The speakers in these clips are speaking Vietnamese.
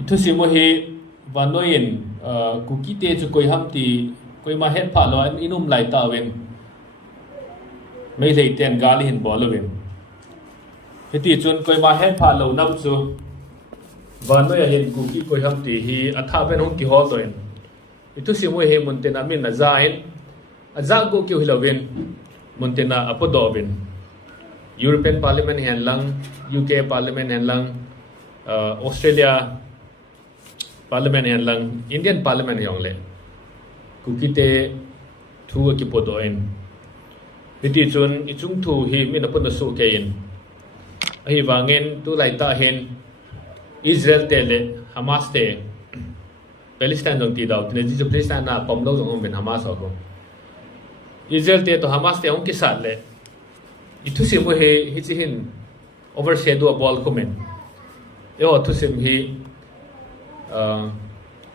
Itu simu hi vanoin KUKI te chu koi ham ti koi ma het pha lo inum lai ta wen mấy thầy tiền gà li hin bỏ lo wen he ti chun koi ma het pha lo nam chu vanoi hin KUKI koi ham ti hi atha ven hong ki hol toin itu simu he mun ten amin na zain aza go ki hilowen mun ten na apodo wen European Parliament hen lang UK Parliament hen lang Australia Parliament hen lang Indian Parliament yong le KUKI te thu ki podoin niti chun ichung thu hi min apun su kein hi wangen tu lai ta hen Israel te le Hamas te Palestine dong ti daw ne ji Palestine na pom lo dong ben Hamas ho Israel te to Hamas te ong ki sat le itu sim he hi chi hin overshadow ball comment yo tu sim hi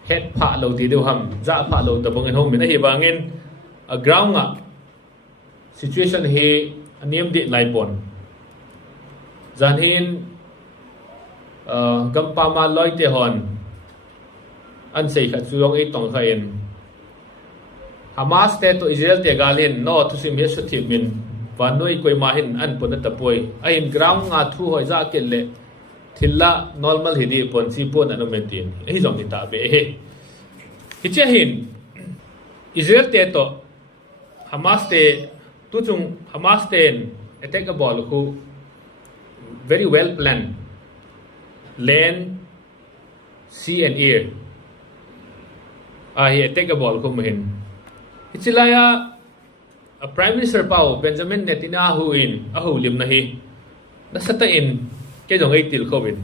head pha lo ti deu ham za pha lo ta bang hom na hi bangin a ground nga situation hi aniam di lai pon zan hin gam pa ma loi te hon an sei kha chu yong ei tong kha en Hamas te to Israel te galin no tu sim he su thi min vanoi koi ma hin an pon ta poi a in ground nga thu hoi za ke le thilla normal hidi pon si pon anu mentin hi zong ni ta be he hi che hin Israel te to Hamas te tu chung Hamas ten attack a ball who very well planned land sea and air hi attack a ball ko mahin ichilaya a prime minister pau Benjamin Netanyahu in ahu lim na hi nasata in ke jong ei til khowin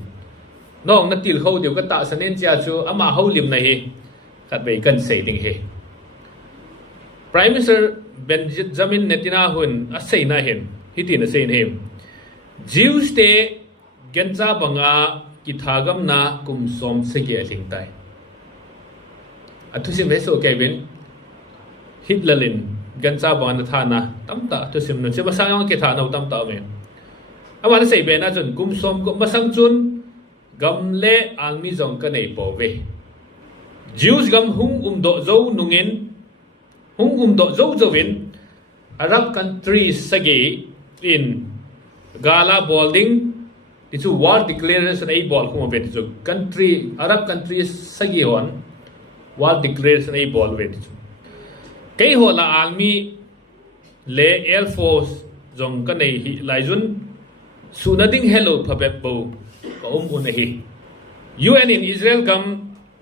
nong na til kho deu ka ta sanen chia chu ama ho lim na hi khat bei kan sei ding he prime minister Benjamin Netanyahu a sei na hen hiti na sei hem JOUSE te genza banga ki thagam na kum som se ge ling tai athusim he so kevin hitlalin genza banga thana tamta athusim na che basang ke thana tamta me amana sei be na chun kum som ko masang chun gam le almi jong ka nei po ve JOUSE gam hung do zo nungin hung do zo zowin Arab countries sagi in gala balding itu war declaration ai ball kuma bet so country Arab countries sagi on war declaration ai ball bet so kai hola army le air force jong ka nei hi laijun sunading hello phabet bo un hi UN in Israel gam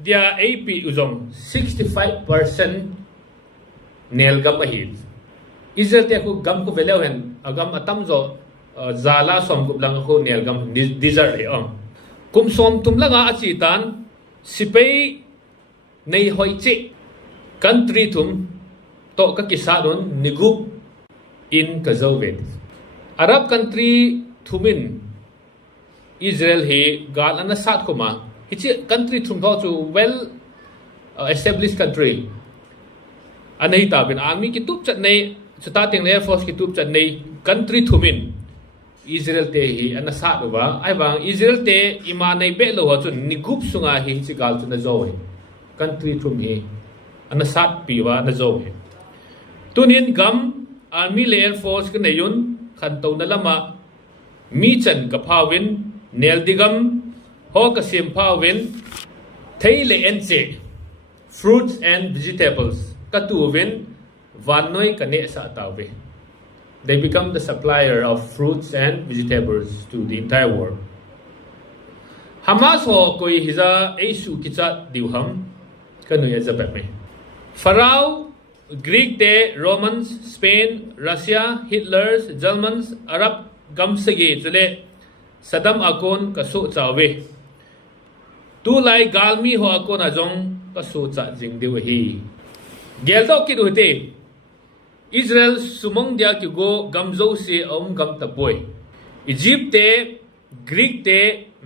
dia EIPI uzong 65% nel gam hi Israel te ko gam ko veleu hen agam atam zo zala som gup lang ko nel gam desert he kum som tum langa achi tan sipei nei hoi che country thum to ka kisa don nigup in kazoven Arab country thumin Israel he gal ana sat ko ma hichi country thum tho chu well established country anei ta bin army ki tup chat nei starting air force ki tup chat nei country thumin Israel te hi ana sa do ba ai bang Israel te ima nei be lo chu nigup sunga hi chi gal chu na zo he country thum hi ana sat pi wa na zo he tunin gam army le air force ka nei yun khan to na lama mi chan ka phawin nel digam ho ka sim phawin thei le en che fruits and vegetables katuwin vanoi kane sa tawe they become the supplier of fruits and vegetables to the entire world Hamas ho koi hiza eisu kicha diuham kanu ya zabet me Pharaoh Greek te Romans Spain Russia Hitlers Germans Arab gamsege chule Saddam akon kasu chawe tu lai galmi ho akon ajong kasu cha jingdew hi gelkhoh ki duhte Israel sumong dia ki go gamzo se gam tapoy Egypt te Greek te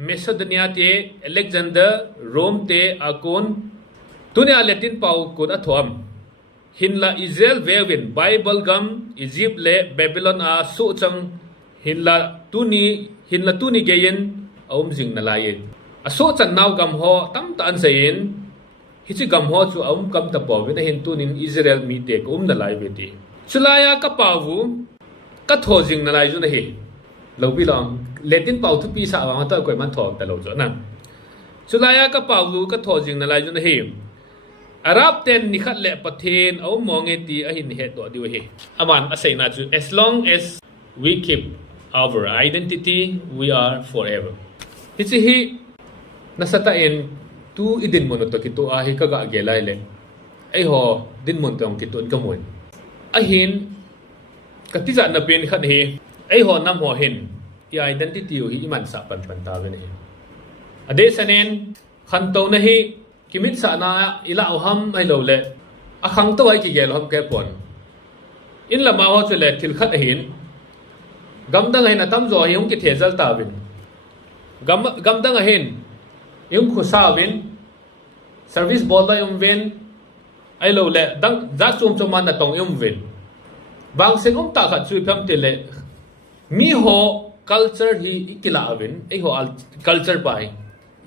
Macedonia te Alexander Rome te akon tunia Latin pau ko athom hinla Israel vewin Bible gam Egypt le Babylon a su chang hinla tuni geyen jing na laye số chân nào gam ho tam ta an zain hi chi gam ho chu kam ta po ve na hin tunin Israel mi te ko na lai ve ti chulaya ka pawu ka tho jing na lai ju na hi lo bi long letin pau thu pi sa wa ta ko man tho ta lo jo na chulaya ka pawu ka tho jing na lai ju na hi Arab ten ni khat le pathen au monge ti a hin he do diwa he aman asai na chu as long as we keep our identity we are forever hi nasata en tu idin mon to kito a hi ka ga gelai le ai ho din mon tong kiton ka mon a hin ka ti za na pen khat he ai ho nam ho hin i identity hi iman sa pan ta ve ne ade sanen khan to na hi kimit sa na ila oham ai lo le a khang to ai ki gel hom ke pon in la ma ho chu le thil khat hin gam dang ai na tam zo hi hom ki the zal ta bin gam dang a hin yung khusa bin service board la yung vin ai lo le dang za chum chum man na tong yung vin bang sing ta khat chui pham ti le mi ho culture hi ikila avin ai ho culture pai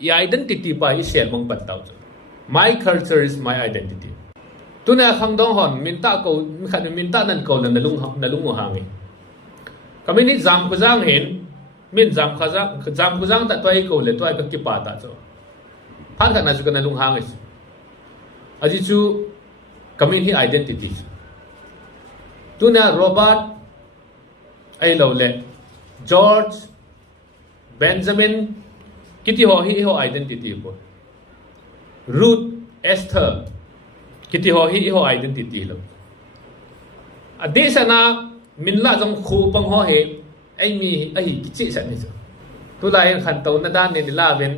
I identity pai share mong pat tau my culture is my identity tuna khang dong hon min ta ko khat min ta nan ko na lung ho hangi kami ni jam ku jang hin min jam ku jang ta toy ko le toy ka ki pa ta cho phan khat na chu kana lung hangi aji chu kami hi identity tuna Robert ai lo le George Benjamin kiti ho hi ho identity po Ruth Esther kiti ho hi ho identity lo adesana min la jong khu pang ho he ai mi ai kichi sa ni so tu lai khan to na dan ni la ven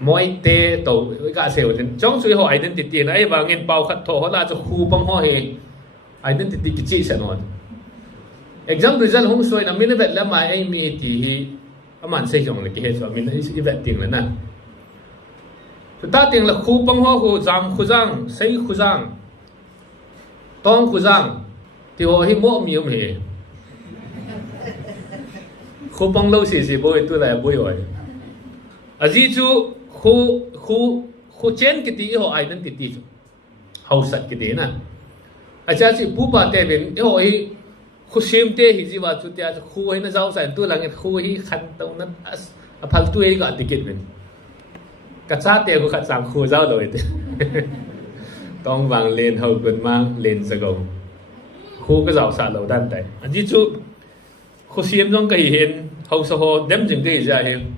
moi te to ka sel den chong sui ho identity na ai wangin pau khat tho ho la cho khu pang ho he identity kichi sa no exam result hong soi na min vet la mai ai mi ti hi aman sei jong le ki he so min ai vet ting la na ta tiếng là khu băng hoa khu giang khu giang xây khu giang tông khu giang thì họ hi mộ miêu mì khu băng lâu xì bôi tôi lại bôi rồi à gì chú khu trên cái tí họ identity hậu sạch cái tí nè à cha chị bố bà tè bên họ hi khu xiêm tê hi gì vào chú tè khu hi nó giàu sạch tôi là cái khu hi khăn tông nó phal tôi hi gọi ticket bên cả cha tiền của khách sạn khu giáo rồi tông vàng lên hậu quần mang lên sài gòn khu cái giàu sạ lầu đan đấy anh chị chú khu xiêm trong cái hiện hậu xã hội đem những cái gì ra hiện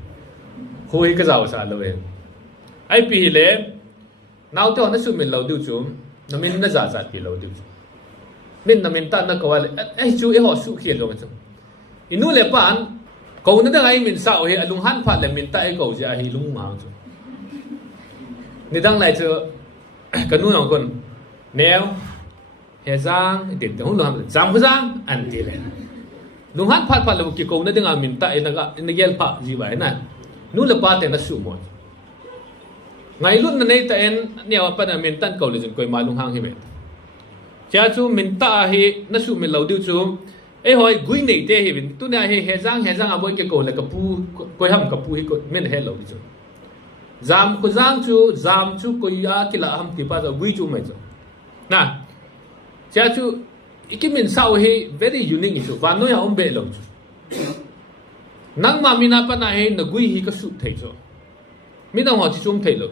khu cái giàu sạ lầu hiện EIPI lẽ nào theo nó sự mình lầu tiêu chúng nó mình nó giả thì lầu tiêu chúng mình là mình ta nó câu là ấy chú ấy họ sự khiển rồi chứ inu lẽ bạn câu nó đang ai mình sao hiện lung han phạt là mình ta ấy câu gì ai lung màng chứ ni dang lai chu kanu nong kon neo Hejang ti hong lam jam khu jang an ti le lung han phat phat lo ki ko na dinga min ta ina gelpha ji bai na nu la pa te na su mo Ngailut na nei ta en neo pa na min tan ko le jin koi ma lung hang hi be cha chu min ta hi na su min lo diu chu e hoi gui nei te hi bin tu na hi Hejang a boy ke ko le ka pu koi ham ka pu hi ko min he lo di chu Zam ko zam chu ko ya kila ham ti pa wi chu mai chu na cha chu ikimin sao hi very unique chu van no ya om be lo chu nang ma mina pa na he na gui hi ka su thei chu mi na ho chi chum thei lo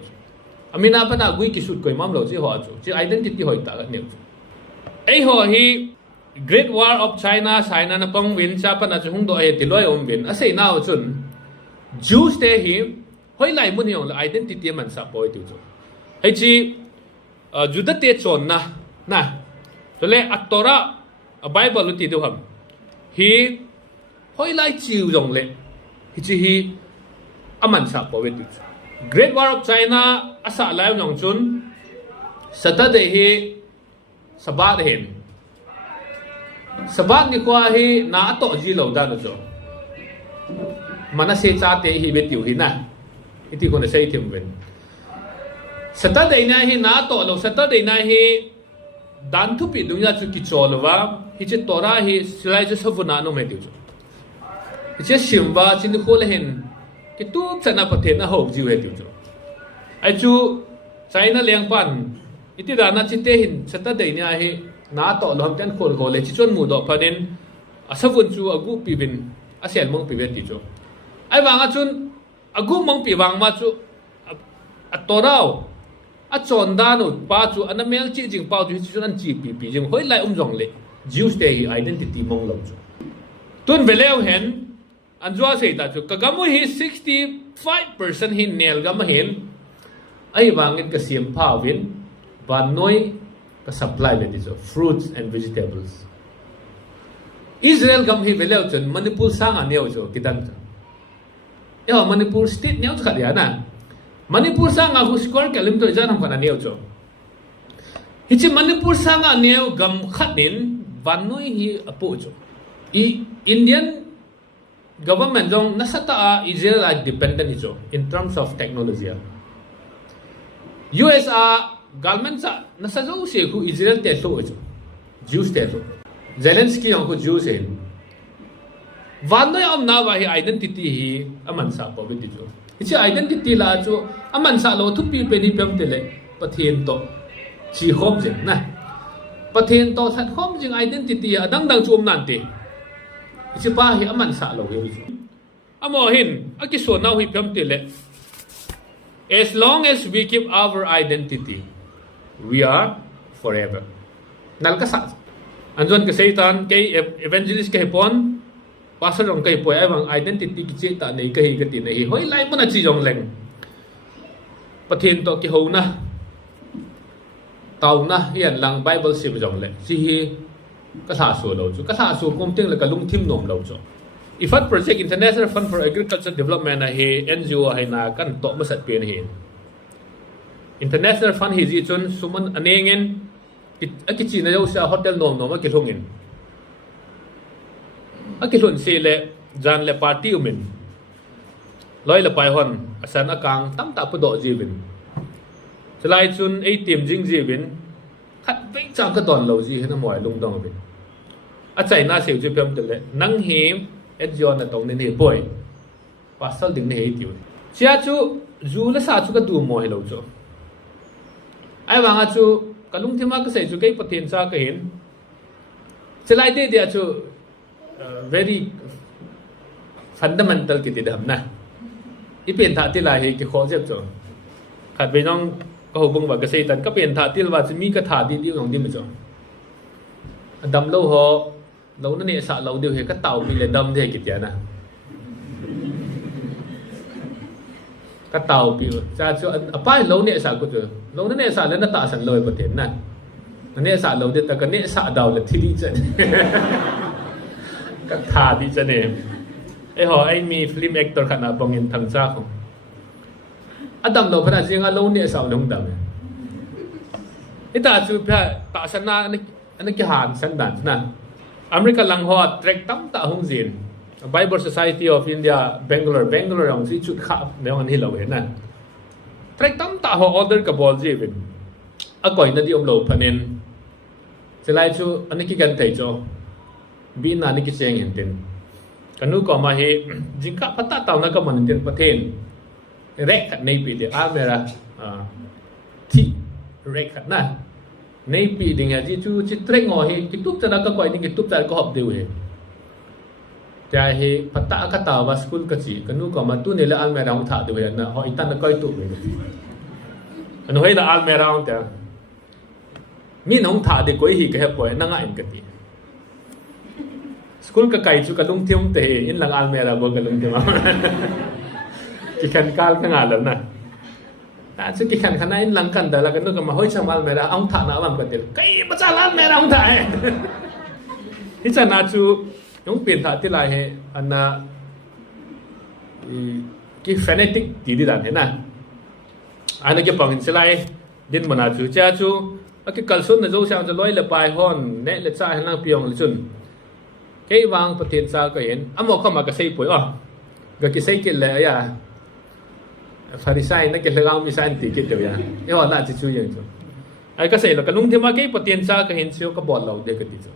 amina pa na gui ki su koi mam lo chi ho chu chi identity hoi ta ga ne ai ho hi Great War of China na pang win cha pa na chu hung do e ti loi om win a sei now chun Jews te hi hoi lai mun hiong la identity man sa poi tu chu hei chi juda te chon na to le atora a bible ti do ham hi hoi lai chiu jong le hi chi hi aman sa poi tu Great War of China asa lai nyong chun Saturday hi sabat hen sabat ni kwa hi na to ji lo da no cho mana se cha te hi be tiu hi na iti ko na say tim wen Saturday na hi na to lo Saturday na hi dan thu pi dunya chu ki cholwa hi che tora hi silai chu savuna no me tiu chu hi che simba chin ko le hen cái tu chân na pathen na hộp jiu hết tiêu cho ai chú China liang pan iti dana chite hin chata dei nia hi na to lom ten khol khol le chi chon mu do phanin asavun chu agu pibin asian mong pivet ti cho ai wanga chun agu mong pi wang ma chu atorao a chon da no pa chu anamel chi jing pau chu chun an chi pi jing hoi lai jong le JOUSE te hi identity mong lo chu tun veleu hen anjua sei ta chu kagamu hi 65% hi nel gam hin ai wangin ka siam pha win ban noi ka supply le diso fruits and vegetables Israel gam hi veleu chen Manipur sang aneu jo kidan yo Manipur state neu khat ya na Manipur sang a square kilometer jan ham kana neu jo hichi Manipur sang aneu gam khatin ban noi hi apu jo Indian government jong nasata Israel are dependent jo in terms of technology USA government sa nasajo se khu Israel te so JOUSE te so Zelensky ang khu JOUSE hin vanoi am na wa hi identity hi aman sa po bi jo ichi identity la cho aman sa lo thu pi pe ni pem te le pathen to chi khom jing na pathen to that khom jing identity adang dang chum nan te ichi pa hi aman sa lo hi amo hin aki so now hi pem te le as long as we keep our identity, we are forever. Nalkasa. Anjon ke Satan kay evangelist kay pon pastor rong kay poy ang identity ki ta nei kay gati nei hoi lai mo na chi jong leng. Pathin to ki ho na. Taw na yan lang Bible sim jong le. Si hi ka sa so lo chu. Ka sa so kum ting la ka lung thim nom lo chu. IFAD Project International Fund for Agriculture Development na hi NGO hay na kan to masat pen hi International Fund hi ji chun suman anengen akichi na yo sa hotel nom nom akilhungin akilhun se le jan le party umin loi le pai hon asan akang tam ta pu do jibin chlai chun ei tim jing jibin khat vei chang ka don lo ji hena moi lung dong bin a chai na se ju pem te le nang hi NGO na tong ni boy pasal ding ni tiu chia chu zu la sa chu ka du mo hello cho ai wanga chu kalung thima ka sei chu kai pathen cha ka hin chelai de dia chu very fundamental ki dam na ipen tha ti la he ki kho jep cho khat be nong ka ho bung wa ka sei tan ka pen tha til wa chu mi ka tha di di ngong di ma cho dam lo ho lâu nó nè sợ lâu điều thì cái tàu bị là đâm thì kịp na cái tàu bị ra cho phải lâu nè sợ của rồi lâu nó nè sợ lên nó tạo sản lời một tiền nè nó nè sợ lâu thì ta cái nè sợ đầu là thi đi chân cái thà đi chân này ấy họ anh mi film actor khả năng bằng nhìn thằng cha không đâm lâu phải là riêng lâu nè sợ đông đâm ấy ta chú phải tạo sản na anh cái hàn sản đàn nè America lang ho trek tam ta hong zin Bible Society of India Bangalore ang si chut kha neong an hilaw hen na trek tam ta ho order ka bol ji vin akoi na di lo phanen selai chu aniki kan thai cho bi na ni ki cheng hen tin kanu ko ma he jingka pata taw na ka man tin pathen rek khat nei pi de amera thi rek khat na nei pi ding ha ji chu chi trek ngo he ki tup chana ka koi ni ki tup char ko hop deu he cha he pata ka ta wa school ka chi kanu ko ma tu ne la al me raung tha deu he na ho itan na koi tu me anu he da al me raung ta mi nong tha de koi hi ka he poi na nga in ka ti school ka kai chu ka lung thiam te in lang al me ra bo ka lung thiam ki kan kal ka nga lam na ta chứ cái khăn này lăng cần là cái nước mà hơi chăm ăn mẹ đã ông thà nào làm cái tiền cái bắt cha làm mẹ đã ông thà hết giờ nào chú những biển thà thì lại hệ anh cái fanatic tí đi đàn thế nào anh cái bằng sẽ lại đến mà nào chú cha chú cái cần xuân là dấu sao cho lối là bài hòn nét là cha hay là piong là chun cái vàng bát tiền sao cái hiện âm một không mà cái xây bồi cái xây cái lệ à Pharisai na kilagaw mi sa antikit daw yan. Wala si Chuyan so. Ay kasi lo kalung thima kay patiensa ka hensyo ka bolaw de ka dito.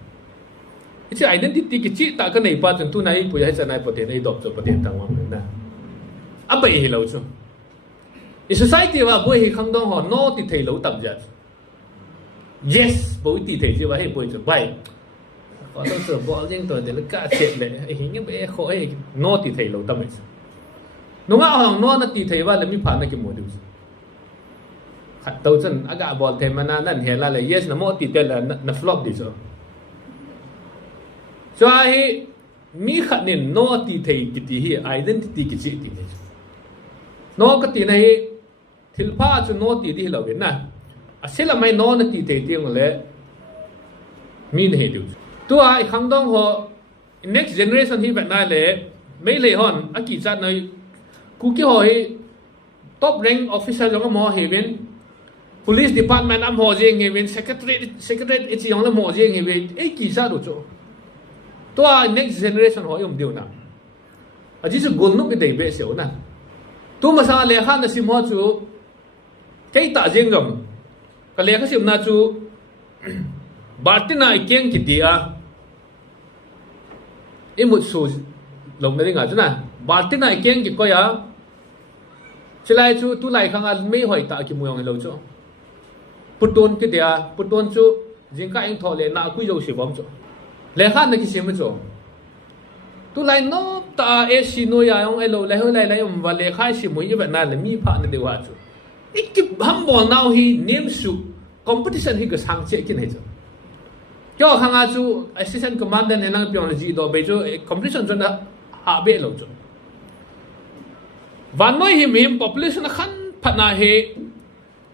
Iti identity ki chi ta ka nei pa chun tu nai pu ya sa nai patien ai dop so patien tang wang na. abai hi lo chu i society wa boy hi khang dong ho no ti thei lo tam ja yes boy ti thei ji wa he boy chu bai có tôi sửa bộ riêng tôi để nó cả chuyện để hình như bé khối no thì thầy lâu tâm ấy đúng không no nó thì thầy vào là mi phản là cái mùa điều khát tàu chân aga ball thầy màนั่น hiện là yes nó mo thì tên là nó flop đi rồi cho ai mi khát nên no thì thầy cái gì identity cái gì thì no cái gì này thil pha cho no thì đi lâu bên na sẽ là mấy no nó thì thầy tiếng là mi này điềuตัวไอ้คำต้องหัว next generation ที่แบบนั้นเลยไม่เลยฮอนอากิจัดในกูกี่หัวให้ top rank officer ยังก็มอเฮเวน police department อันมอเจงเฮเวน secretary ไอ้ที่ยังละมอเจงเฮเวนไอ้กี่จัดดูจ้ะตัว next generation หัวยังเดียวนะอาจจะกุนนุกไปได้เบสเสียวนะตัวมาสร้างเลขาในสิมหัวจู่แค่ตาเจงกันก็เลขาสิมนาจู่บาร์ติน่าไอ้เก่งกี่ดีอ่ะไอ้หมดสูลงในนี้ไงจ้ะนะบาร์ติน่าไอ้เก่งกี่ก็ยังเชลัยจู่ตุไลข้างอันไม่หอยตากี่มวยองเราจ้ะปุตตนกี่เดียปุตตนจู่จิงก้าอิงทอเลน่าคุยโยสิบอมจ้ะเลขาในกี่เสียมจ้ะตุไลโนตาเอชิโนยายองไอ้เราเลยเฮ้ยเลยผมว่าเลขาสิมวยยี่แบบนั้นเลยมีผ่านในเดียวจ้ะไอ้กี่ฮัมบอลน่าฮีเนมสุ competition ฮีก็สังเกตกินให้จ้ะก็ข้างอาจู assistant commander เนี่ยนั่งเปียงจีดอเบจู competition จนหาเบลล์จูวันน้อยหิม population ขันพัฒนาเห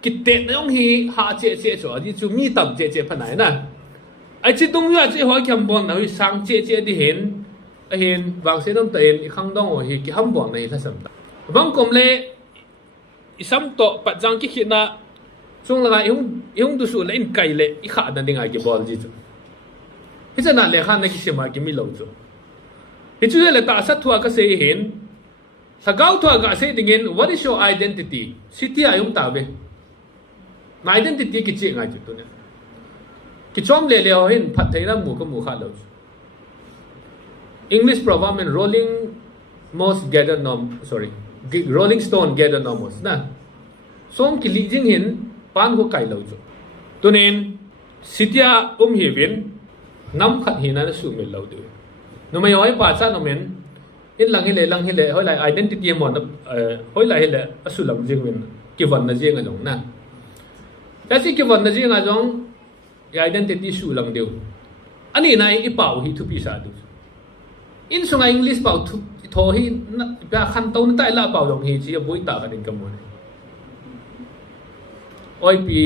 กิจเตะน้องฮีหาเจ๊จูอันนี้จูมีต่ำเจ๊พัฒนานะไอ้ที่ตรงนี้ที่หัวแคมบอลนะวิสังเจ๊ที่เห็นบางเส้นต้องเห็นข้างดงหัวฮีกี่ฮัมบอลในท่าสัมตบางกลุ่มเลยสัมโตปัจจังกี่ขีดนะช่วงละยุ่งดูสูเลยอินไก่เลยอีขาดนั่นเองไอ้กี่บอลจีจูพิจารณาเลขาในกิจมากิมิโลจูพิจารณาเลตาสัตว์ทัวก็เสียเห็นถ้าเก้าทัวก็เสียดิ่งเงิน what is your identity สิทธิอายุตาเบ identity กิจไงจุดตัวเนี่ยกิจชมเลี้ยวเห็นพัฒนาหมู่กับหมู่ขาดเรา English proverb เป็น rolling moss gather nom sorry rolling stone gather nom moss นะส้มกิลิจิงเห็นปานหัวไก่เราจูตัวนี้สิทธิอาเหียนน้ำขัดหินนั้นสูงเหมือนเราด้วยน้องไม่ย้อยป่าซ่าน้องเหม็นอินหลังเฮเล่ห้อยไหล identity หมดห้อยไหลเฮเล่สุดลำจริงเหมือนกี่วันนั่นจริงอ่ะจงนะแต่สิ่งกี่วันนั่นจริงอ่ะจง identity สุดลำเดียวอันนี้นายอีเป่าฮิทุพิสาดูอินส่งอังกฤษเป่าทุโทฮิแบบขั้นต้นใต้ละเป่าลงฮิจีบุยตากันเองกันหมดEIPI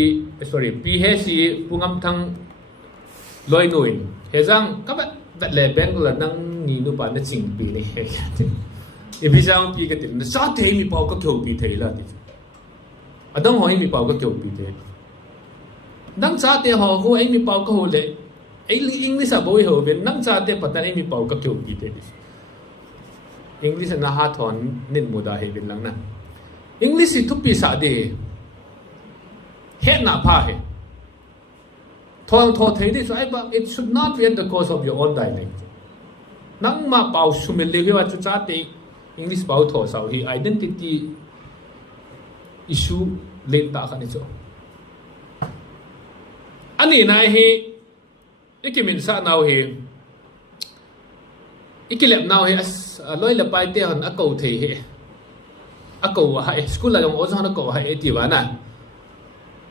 sorry PHC ปุ่งอันทั้งลอยหน่วยHejang các bạn đặt lệ bén là năng nhìn nó bạn nó chỉnh bì này thì bây giờ ông bì cái tiền nó sao thế mi bảo các kiểu bì thế là thì ở đâu hỏi mi bảo các kiểu bì thế năng sao thế họ cô ấy mi bảo các hồ lệ ấy English à bôi hồ bên năng sao thế bắt tay mi bảo các kiểu bì thế English là hát thon nên mua đại hệ bên lăng nè English thì thúc bì sao đi hết nạp ha hết thọ thấy đi rồi it should not be at the cost of your own dialect nang ma pau sumil le wa chu cha te English pau tho sao hi identity issue le ta khan cho ani nai hi ikimin sa naw hi ikilep naw hi as loi la pai te han akau the hi akau ha school la yong ozon akau ha ti wa na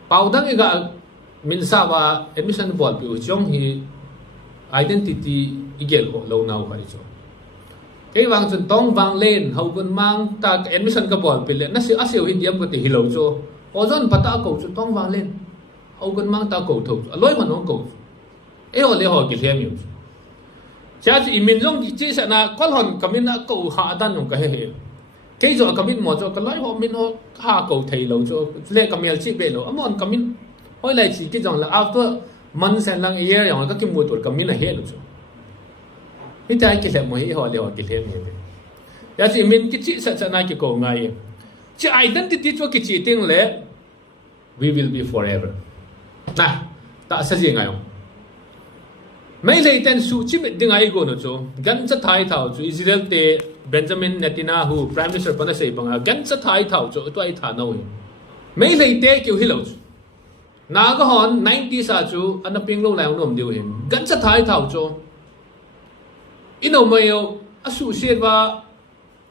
pau dang ga Misao và admission board biểu trong hi identity gelkhoh lâu nào phải cho cái vàng chuẩn tông vàng lên hậu quân mang ta admission cái board biểu nó sẽ asiu hi diam cái thì lâu cho ozon bắt ta cầu chuẩn tông vàng lên hậu quân mang ta cầu thục lối mà nó cầu ấy họ lấy họ cái thêm nhiều cha chỉ mình trong chỉ sẽ là con hòn cầm na cầu hạ đan trong cái rồi cầm in một cho cái lối họ mình họ hạ cầu thầy lâu cho lấy cầm chỉ bể lâu âm hòn cầm in hồi lại chỉ cái dòng là after months and long year rồi các cái mùa tuổi cầm mình là hết rồi hiện tại cái làm mới họ đều họ cái làm như thế giờ chỉ mình cái chỉ sợ này cái cầu ngay chỉ identity cho cái chỉ tiếng lệ we will be forever nè ta sẽ gì ngay không mấy lấy tên số chỉ biết tiếng ai gọi nó cho gần rất thái thảo cho Israel te Benjamin Netanyahu Prime Minister pana sei banga gan cha thai thau cho to ai tha no mấy lấy té kiểu hi lo na có hòn 90 sa chu anh ping lo lao nom điều hin gan cha thai thau cho ino mayo asu se wa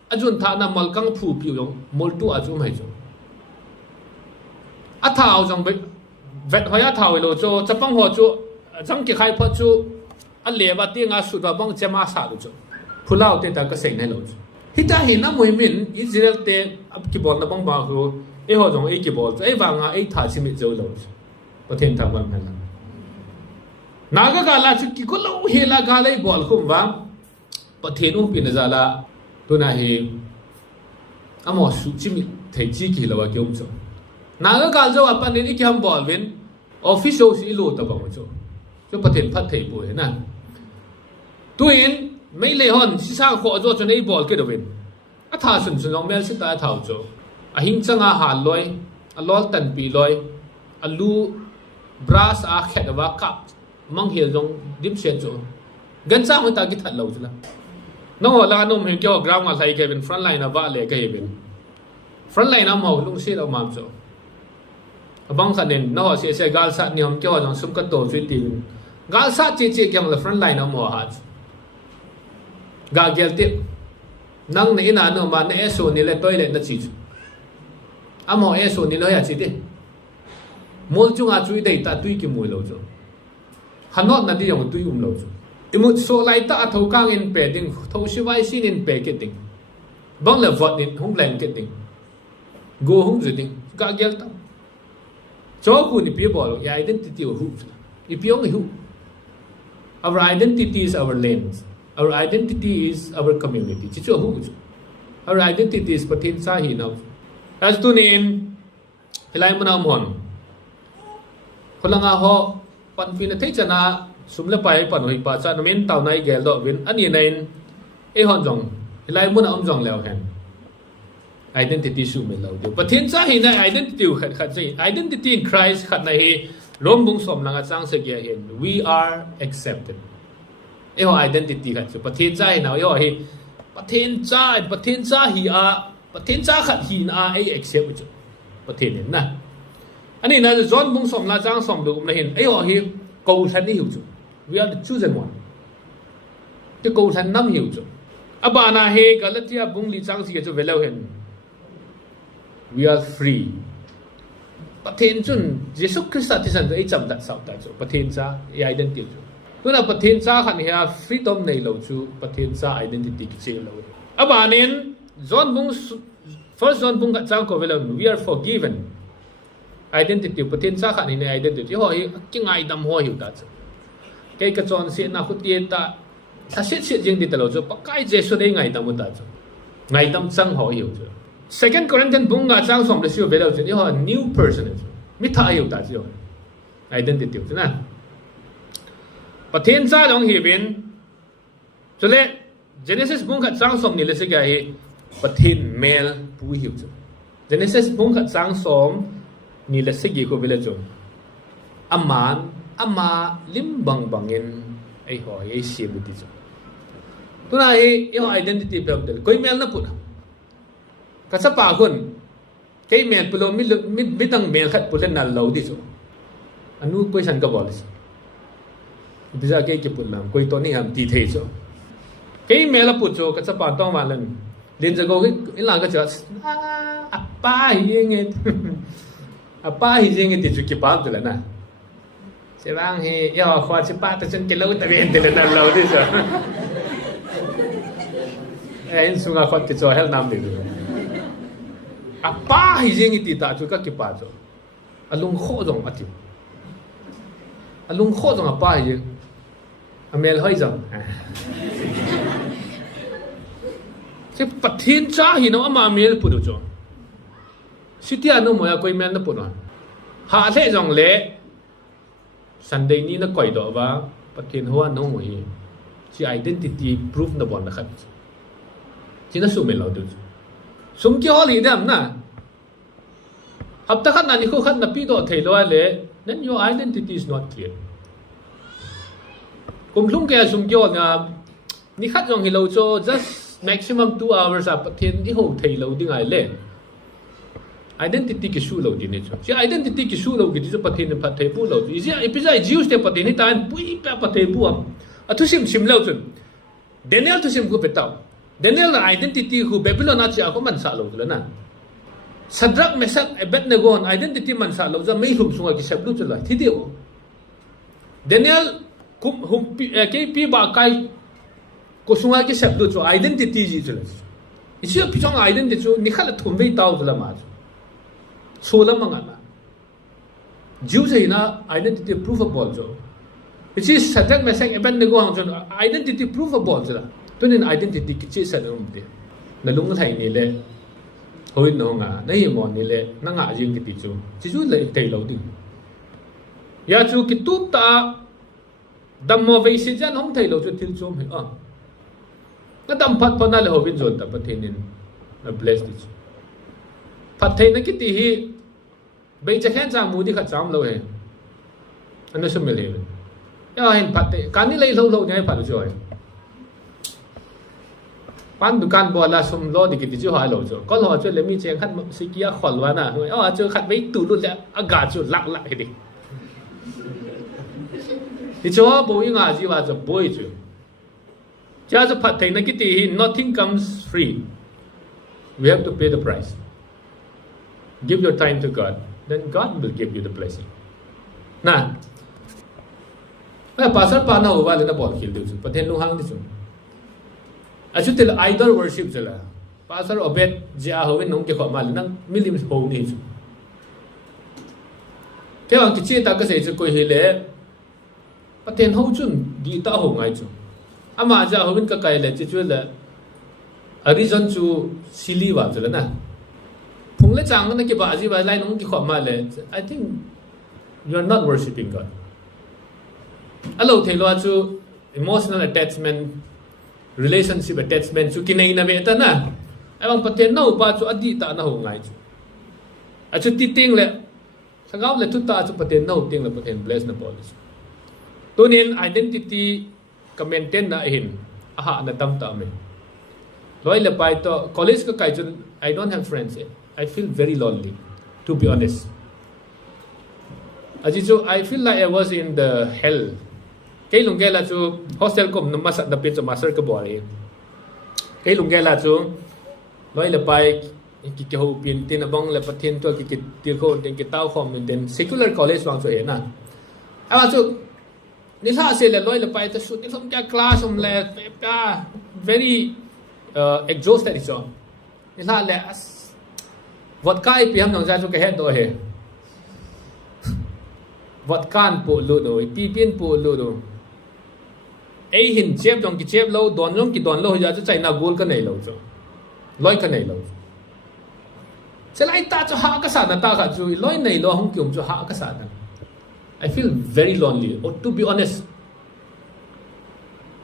ajun tha na mal kang phu piu yong mol tu aju mai cho a thau jong be vet hoya thau lo cho chapang ho chu chang ki khai pha chu a le ba ti nga su da bang chema sa lu cho phulao te ta ka sei nai lo hita hin na moi min Israel te ab ki bol na bang ba ho e ho jong e ki bol ai wa nga e tha chi mi zo lo pathen tha ban han naga ka la chu ki ko lo he la ga lai bol khum wa pathen um pin za la tu na he amo su chi mi thei chi ki lo wa kyom cho naga ka zo apan ni ki ham bol win official si lo ta bang cho cho pathen phat thei bu he na tuin mấy lệ hòn si sang khó cho nên bol cái đầu bên, à thà sừng sừng ông mel sẽ ta thảo cho, à hình chăng à hà loi, à lol tần pi loi, à lu brass à khét và cặp, mang hiểu dòng dim xuyên cho, gần sang người ta cái thật lâu chứ là, nó là nôm hình kiểu ground mà thấy cái bên front line là vạ lệ cái bên, front line nó màu lung xí đâu mà cho, à băng sát nên nó sẽ gal sát nhiều kiểu dòng sum cắt tổ phi tiền, gal sát chỉ cái là front line nó màu hạt ga gel tip nang ne ina no ma ne eso ni le toilet na chi amo eso ni lo ya chi de mol chung a chui dei ta tui ki mui lo cho hanot na di yong tui lo cho imu so lai ta tho kang in pe ding tho si vai sin in pe ke ding bang le vot in hung leng ke ding go hung zu ding ga gel ta cho ku ni pi bol ya identity hu ni pi ong hu our identity is our lens. Our identity is our community. Chicho hu. Our identity is pathin sa hi now. As to nin hilai mana mon. Khulanga ho pan fin thei chana sumla pai pan hoi pa cha men taw nai gel do win ani nain e hon jong hilai mana jong leo hen. Identity su me lo de. Pathin sa hi na identity khat sei. Identity in Christ khat na hi lom bung som langa chang se ge hen. We are accepted. Eo identity kan so pathen cha hi naw eo hi pathen cha hi a pathen cha khat hi na ai accept chu pathen ne na ani na zon bung som la chang som du na hin eo hi ko than ni hiu chu we are the chosen one te ko than nam hiu chu aba na he galatia bung li chang si chu velo hen we are free pathen chun Jesus Christ ti san ai cham dat sau ta chu pathen cha identity chu tuna pathin cha khan hia freedom nei lo chu pathin cha identity ki che lo abanin zon bung first zon bung ka chang ko velon we are forgiven identity pathin cha khan ni identity ho hi ki ngai dam ho hi ta chu ke ka chon se na khuti ta sa se jing di ta lo chu pakai jesu dei ngai dam ta chu ngai dam chang ho hi chu second Corinthians bung ka chang som le siu velon chu ni ho new person mi tha hi ta chu identity chu na pathen cha dong hi bin chule Genesis bung khat sang som ni le se ga hi pathen male pu hi chu Genesis bung khat sang som ni le se gi ko vele chu ama lim bang bangin ai ho ai sim ti chu tuna hi yo identity pe del koi mel na pu ka sa pa kun kai mel pulo mi tang mel khat pulen na lo di chu anu question ka bol bây giờ cái bút làm quay to này làm tí thế cho cái mẹ là bút cho cái sắp tông vào lần liền giờ cái làm cái chỗ apa hi nghe thì chụp bao rồi nè sẽ bang hi yo khoa chụp ba tới chân cái lâu tại vì anh tên là lâu đi rồi anh sung khoa thì cho hết năm đi rồi apa hi nghe thì ta chụp các cái bao cho alung khó rồi mà chụp alung khó rồi apa hi Amel hơi dòng cái pathin cha hi nó mà amel pu do cho sitia no moya koi mel na pu no ha the dòng le Sunday ni na koi do ba pathin hoa no mo hi chi identity proof na bon na khat chi na su mel lo do sum ki holi dam na hab ta khat na ni ko khat na pi do thei lo le then your identity is not clear cùng lúc kia dùng cho là ni khát dòng hi lâu cho just maximum 2 hours a pathin I ho thei lo ding ai le identity ki su lo din ni chu si identity ki su lo ki chu pathin phat thei pu lo I si episode JOUSE te pathin ni tan pui pa pathei pu am athu sim lo chun Daniel tu sim ku petau Daniel na identity hu Babylon a cha ko man sa lo la na Sadrak Mesak Abednego identity man sa lo za mai hum sunga ki sablu chula thi deu Daniel kum hum KP ba kai ko sunga ki sablu chu identity ji chula isi pi chong identity chu ni khala thum vei taw chula ma so la manga na JOUSE na identity provable jo which is Sadrak Mesak Abednego hang chu identity provable chula tunin identity ki chi sa rum de na lung thai ni le hoi no nga nei mo ni le na nga jing ki ti chu le tei lo ding ya chu ki tu ta dam mo ve si jan hom thei lo chu thil chum he a na dam phat pa na le ho bin zon ta pathin in na bless this phat thei na ki ti hi be cha khan chang mu di kha cham lo he ana sum le ya hen phat te kan ni le lo nyai phat jo he pan dukan bola sum lo di ki chu ha lo chu ko lo chu le mi cheng khat sikia khol wa na a chu khat bei tu lu le aga chu lak lak he di ti cho bo yi nga ji wa chu boy chu cha chu phat thai na ki ti nothing comes free we have to pay the price give your time to God then God will give you the blessing na pasar pa na ho wa le na bol khil du chu pathen lu hang di chu achu tel idol worship jala pastor obed ja ho nong ke kho mal nang milim ho ni chu ke wang ki chi ta ka sei chu ko hi le paten ho chun gi ta ho ngai chu ama ja ho bin ka kai le chi chu le reason chu sili wa jala na phung le chang na ke ba ji ba lai nong ki kho mal le I think you are not worshiping God alo thelo chu emotional attachment relationship attachment chu kinai na ve ta na awang paten no pa chu adi ta na ho ngai chu a chu ti ting le sangau le tu ta chu paten no ting le paten bless na polish tunin identity ka maintain na hin aha na tam ta me loi le pai to college ka kai chu I don't have friends I feel very lonely to be honest aji chu I feel like I was in the hell cái lùng nghe là chú hostel cũng nằm sát đặc biệt cho master cái bộ này cái lùng nghe là chú nói là bài cái hậu pin tin là bông là phát thiên cho cái tiêu khô đến cái tao không mình đến secular college hoàng cho em à mà chú nếu là sẽ là nói là bài ta shoot không cái class không là cái very exhausted đi cho nếu là vật cái pi ham nông gia cho cái hết rồi hè vật can bộ lụt rồi pi pin bộ lụt rồi ấy hình chép trong cái chép lâu đòn trong cái đòn lâu giờ chạy nào goal cái này lâu cho lối cái này lâu sẽ lại ta cho hạ cái sản ta cả chui lối này lo không kiểu cho hạ cái sản I feel very lonely to be honest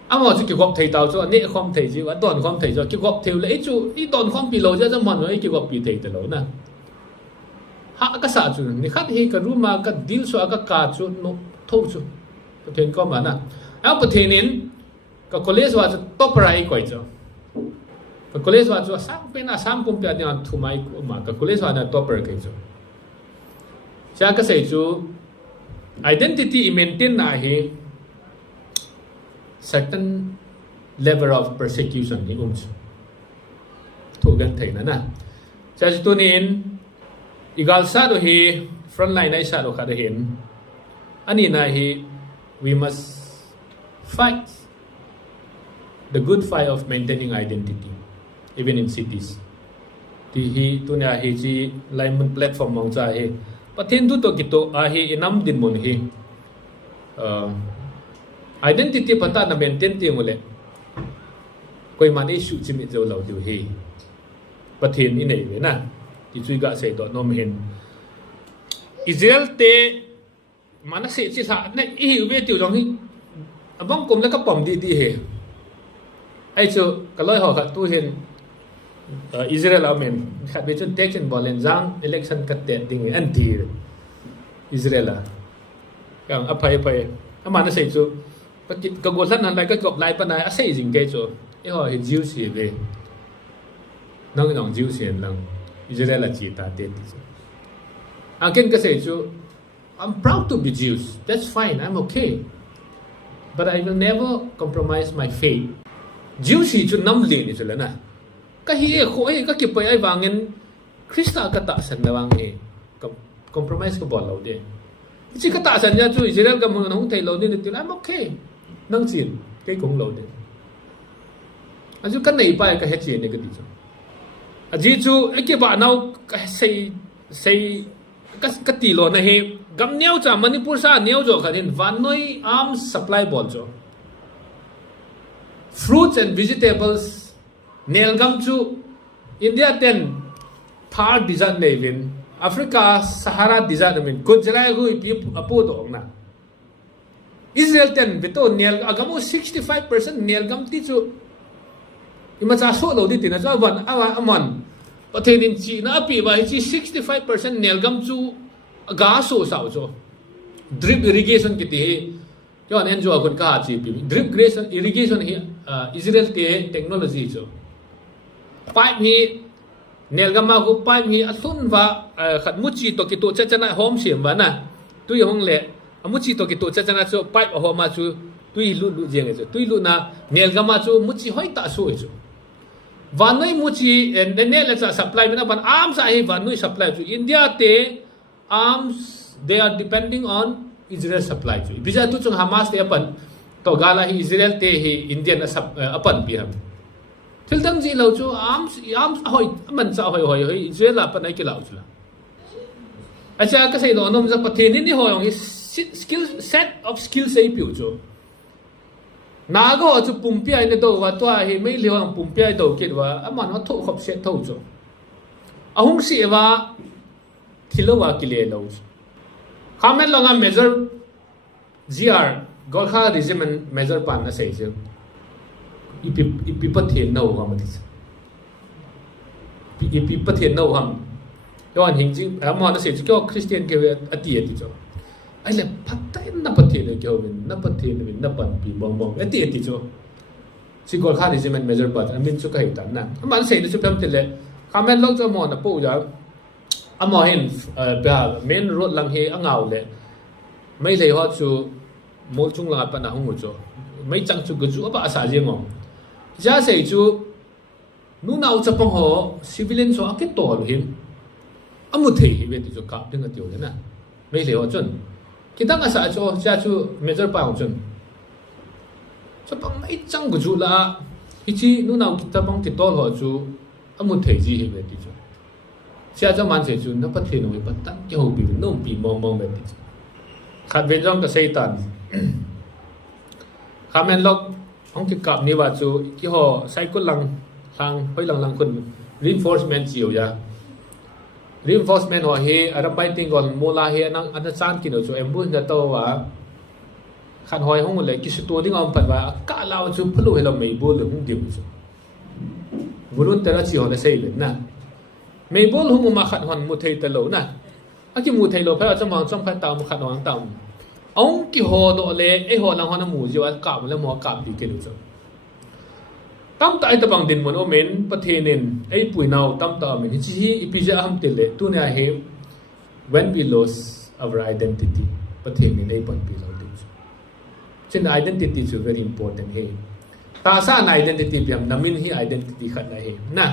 ama chứ kiểu gặp thầy tao cho nè không thầy gì quá đòn không thầy cho kiểu gặp thầy lấy chú ít đòn không bị lâu cho mòn rồi kiểu gặp bị thầy từ lâu nè hạ cái sản chú ni khát hi cái room mà cái deal số cái cả chú nó thâu chú có thể có mà nè áo có thể nên cái college vào top right coi cho cái college vào cho sáng bên là sáng cũng phải đi ăn thu mai mà cái college vào là topper cái cho cha cái gì chú identity maintain là hi certain level of persecution ni thu gan thầy nè cha chú nên igal sa do hi frontline ai sa do khada hin ani na hi we must fight the good fight of maintaining identity even in cities ti hi tunya hi chi laimun platform mong cha hi pathin tu to kito a hi inam din mon hi identity pata na maintain ti mole koi man issue chimi zo lo du hi pathin in nei na ti chui ga sei to nom hin Israel te mana se chi sa ne hi ve ti jong hi abang kum la ka pom di he ai chu ka loi ho ka tu hin Israel amen khat be chun techen bolen jang election ka te ding an ti Israel a kang apai amana sei chu ka go san han lai ka gop lai pa na a sei jing ke chu họ hiện JOUSE về nong JOUSE lang Israel là chỉ ta tết again cái say chú I'm proud to be Jews, that's fine, I'm okay, but I will never compromise my faith. JOUSE chú năm liền như thế na cái hi khối cái kịp phải ai vangin Krista cái tạ san na vang he compromise cái bỏ lâu đi chỉ cái tạ san nha chú Israel cái mong không thấy lâu đi thì I'm okay nang chín cái cũng lâu đi anh chú cái này phải cái hết chuyện này cái gì chứ anh chú cái bạn nào cái say cái tỷ lệ này he gam neo cha Manipur sa neo jo khatin van noi arms supply bol jo fruits and vegetables nel gam chu India ten Thar design nevin Africa Sahara design min Gujarat hu pi apu dong na Israel ten bito nel agamu 65% nel gam ti chu ima cha so lo di tin cha van awa amon pathenin chi na pi ba chi 65% nel gam chu ga so sao cho drip irrigation ki ti cho an jo kun ka chi pi drip irrigation hi Israel te technology cho pipe ni nel gam ma ku pipe ni athun va khat muchi to ki to cha chana hom siam wa na tui hong le amuchi to ki to cha chana cho pipe ho ma chu tui lu jeng cho tui lu na nel gam ma chu muchi hoi ta so cho vanoi muchi and the nel cha supply na ban arms a hi vanoi supply chu India te arms they are depending on Israel supply chu bija tu chung Hamas te apan to gala hi Israel te hi Indian apan pi ham thil dang ji lo chu arms hoi man cha hoi Israel apan ai ki lo chu la acha ka sei no nom za pathe ni ho yong skill set of skills ei piu chu na go chu pumpi ai ne do wa to hi mai le wang pumpi ai do kit wa aman wa tho khop set tho chu ahum si wa thilowa kile lo comment longa measure GR Gorkha regiment measure pan na sei chu ipi pathen no ha ma thi ipi pathen no ham yon hing jing amon na sei chu ko Christian ke ati ati chu ai le patai na pathen ke win na pathen win na pan pi bong ati ati chu si Gorkha regiment measure pan amin chu kai tan na man sei chu pam tele comment log cho mon na pu ja amo hen ba main road lang he angau le mai le ho chu mol chung la pa na hung chu mai chang chu gu chu ba sa je ngom ja sei chu nu nau chapong ho civilian so akit tol him amu thei hi vet chu kap ding atio na mai le ho chun kitang asa chu cha chu major pa chun chapong mai chang gu chu la ichi nu nau kitapong ti tol ho chu amu thei ji hi vet chu cha cho man se chu na pa the no pa tan ki ho bi no bi mong vet chu khat ven jong ka satan khamen lok ong ki kap ni wa chu ki ho cycle lang hoi lang kun reinforcement chiu ya reinforcement ho he arabai ting gon mola he nang an chan ki no chu embun na to wa khan hoi hong le ki su to ding om pat wa ka law chu phlu he lo mei bo le hung dim chu bulun tera chi ho le sei le na mei bol hung ma khat hon mu thei ta lo na aki mu thei lo pha chamang cham pha taw mu khat wang taw ông ki ho do le e ho lang ho na mu ji wa ka le mo ka bi ke lu chu tam ta ta bang din mon o men pathenin ei pui nau tam ta men chi hi ipija ham te le tu na he when we lose our identity pathenin ei pan pi lo din chin identity is very important he ta sa na identity biam namin hi identity khat na he na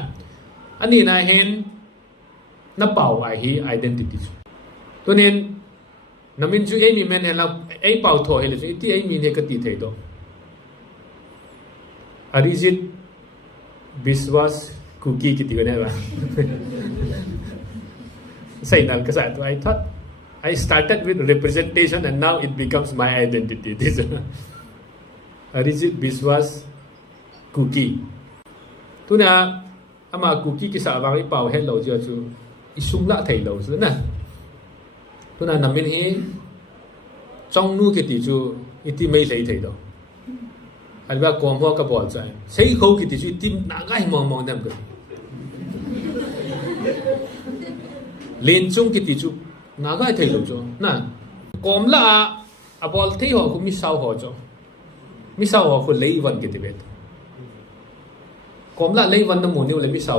ani na hen na pau ai hi identity tu nen namin chu ei mi men he la ei pau tho he le chu ti ei mi ne ka ti thei do arijit biswas KUKI ki ti ne ba say nal ka sa to I thought I started with representation and now it becomes my identity this arijit biswas KUKI tu na ama KUKI ki sa ba ri pau he lo chu chu isung la thei lo su na tu na namin hi trong nu ki ti chu iti mai lei thei do anh ba com hoa cái bỏ chạy xây khâu thì chỉ tin nã ngay mong đem được lên chung thì chú nã ngay thấy được cho nè com là à bỏ thấy họ cũng Misao họ cho Misao họ cũng lấy vận cái tiền กอมละเลยวันน้ำมูนิวเลยมิสาว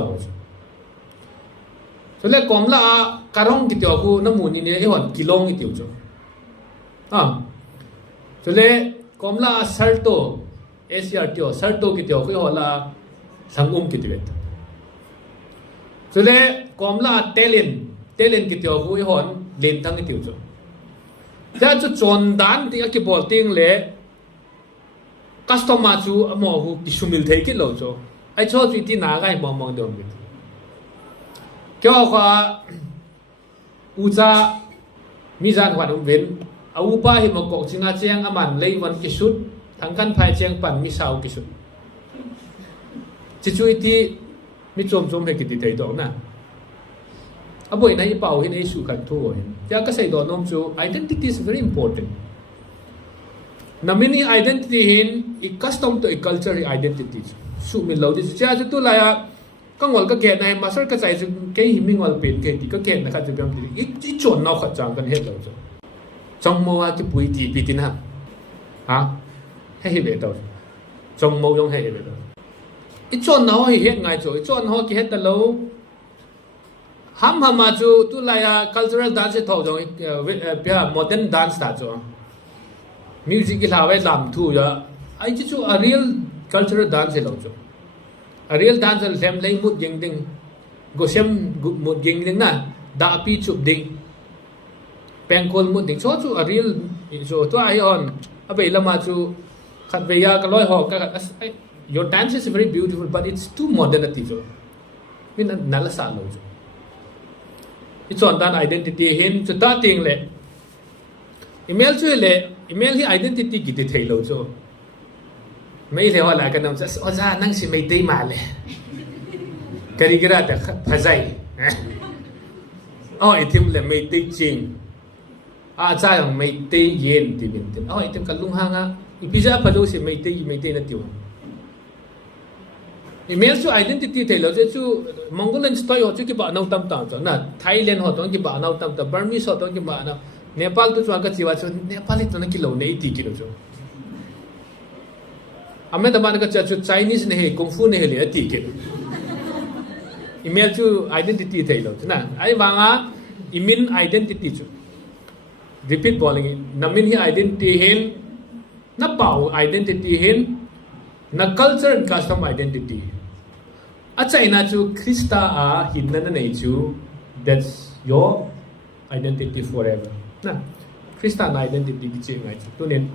ส่วนเล็กกอมละการห้องกิจวัตรกูน้ำมูนี่เนี่ยไอ้หันกิโลกิจวัตรส่วนเล็กกอมละซัลโตเอเชียติโอซัลโตกิจวัตรกูไอ้หันละสังคมกิจวัตรส่วนเล็กกอมละเทเลนกิจวัตรกูไอ้หันเล่นทั้งกิจวัตรแต่จุดจนดันที่อักบอลติ้งเล่คัสตอมมาจูอมอหูที่ชุมิลเทกิโลจูไอ้ชอบที่นาไงมองเดิมกันเกี่ยวกับอุจามีจานวันเว้นอาอุปาหิมกอกจิงอาเจียงอามันเลยวันกิสุดทั้งกันภายเจียงปันมิสาวกิสุดจิจุยที่มิจมให้กิติไทยตองนะอาบ่อยนะอีเป่าเห็นไอ้สุขัดทั่วเห็นจะก็ใส่ดอนนมจู identity is very important na mini identity hin I custom to a culture identity su min lo di cha chu tu la ya ka ngol ka get nai master ka chai chu ke hi mi ngol pen ke ti ka get na kha chu bam ti I chon na kha chang kan het lo chu chong mo wa ki pui ti pi ti na ha he be to chong mo yong he be to I chon na hi het ngai chu I chon ho ki het ta lo ham ma chu tu la ya cultural dance tho jong bia modern dance ta chu music ki lawai lam thu ya ai chu a real cultural dance lo chu a real dance lem lai mut jing ding go sem mut jing ding na da pi chup ding pengkol mut ding so chu a real so to ai on a be lama chu khat ve ya ka loi ho ka your dance is very beautiful but it's too modernity chu min nala sa lo chu it's on dan identity hin chu ta ting le email chu le email hi identity ki ti thei lo chu mai le wala ka nam sa oza nang si mai dei ma le kari gira ta phajai itim le mai dei ching cha yang mai dei yen ti bin tin itim ka lung hanga ipija phado si mai dei na tiu email chu identity thei lo chu mongolian style ho chu ki ba nau tam ta na thailand ho tong ki ba nau tam ta burmese ho tong ki ba na Nepal tu cuma keciwa tu Nepal itu nak kilo ni kilo tu. Ame teman kerja tu Chinese ni Kung Fu ni le kilo. Email tu identity thaylo tu na. Ay mga imin identity tu. Repeat bowling. Namin hi identity hin na pau identity hin na culture and custom identity. At China tu Krista hinna na tu that's your identity forever. Na Christian identity ki chi ngai tu nen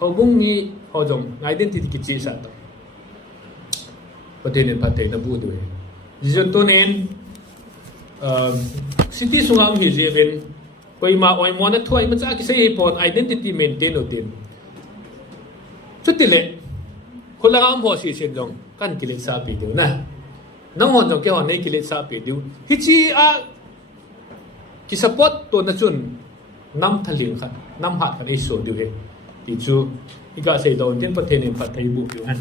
ho bung ni ho jong identity ki chi sa to paten nen paten na bu de jison to nen city sungam hi je ben koi ma oi mo na thoi ma cha ki sei pon identity maintain o tin chu ti le khula am ho si chen jong kan ki le sa pi de na nang hon jong ke hon nei ki le sa pi de hi chi ki support to na chun nam thaling khat nam hat kan iso du he ti chu ika sei don ten pathen en phat thai bu yu han